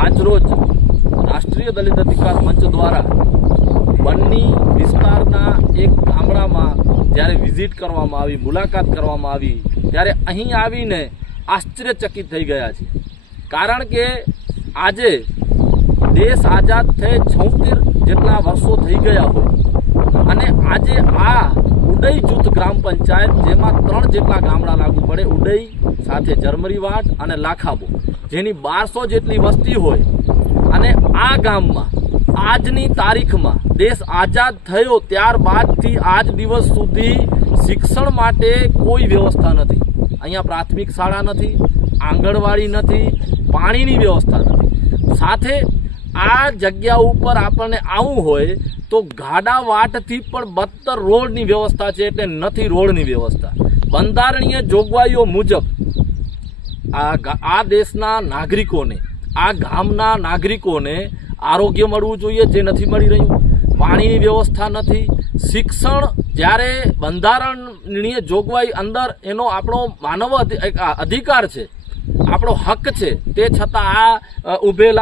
આજરોજ રાષ્ટ્રીય દલિત અધિકાર મંચ દ્વારા બન્ની વિસ્તારના એક ગામડામાં જ્યારે વિઝિટ કરવામાં આવી, મુલાકાત કરવામાં આવી, ત્યારે અહીં આવીને આશ્ચર્યચકિત થઈ ગયા છે. કારણ કે આજે દેશ આઝાદ થઈ 76 જેટલા વર્ષો થઈ ગયા હોય અને આજે આ ઉડઈ જૂથ ગ્રામ પંચાયત, જેમાં 3 જેટલા ગામડા લાગુ પડે, ઉડઈ સાથે જરમરીવાડ અને લાખાબો, જેની 1200 જેટલી વસ્તી હોય, અને આ ગામમાં આજની તારીખમાં દેશ આઝાદ થયો ત્યારબાદથી આજ દિવસ સુધી શિક્ષણ માટે કોઈ વ્યવસ્થા નથી. અહીંયા પ્રાથમિક શાળા નથી, આંગણવાડી નથી, પાણીની વ્યવસ્થા નથી. સાથે આ જગ્યા ઉપર આપણને આવવું હોય તો ગાડા વાટથી પણ બદતર રોડની વ્યવસ્થા છે, એટલે નથી રોડની વ્યવસ્થા. બંધારણીય જોગવાઈઓ મુજબ આ દેશના નાગરિકોને, આ ગામના નાગરિકોને આરોગ્ય મળવું જોઈએ, જે નથી મળી રહ્યું. પાણીની વ્યવસ્થા નથી. શિક્ષણ જ્યારે બંધારણીય જોગવાઈ અંદર એનો આપણો માનવ અધિકાર છે, આપણો હક છે, તે છતાં આ ઉભેલા